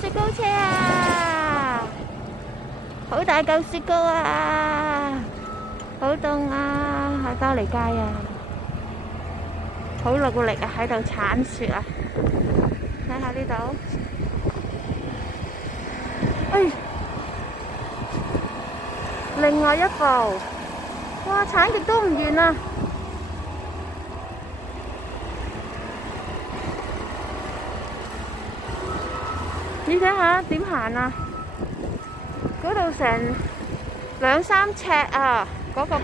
雪糕車啊！好大嚿雪糕啊！好凍啊！喺巴黎街啊！好努力啊，喺度鏟雪啊！睇下呢度，哎，另外一部，哇，鏟極都唔完啊！你睇下點行啊？嗰度成2、3尺啊！嗰個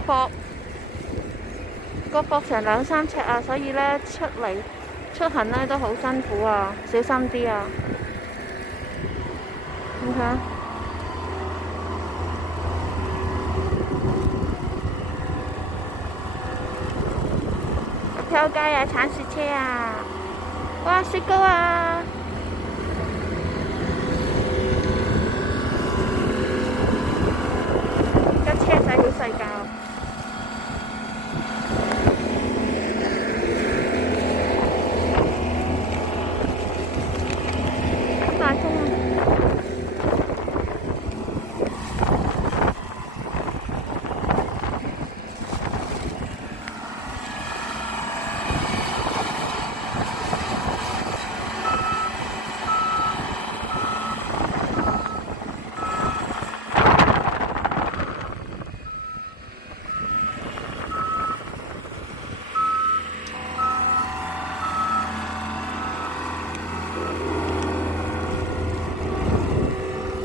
膊成2、3尺啊，所以咧出行咧都好辛苦啊，小心啲啊！你睇，跳街啊，鏟雪車啊！哇，雪糕啊！架車仔好細架。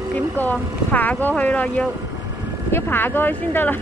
點過？爬過去咯，要爬過去先得啦。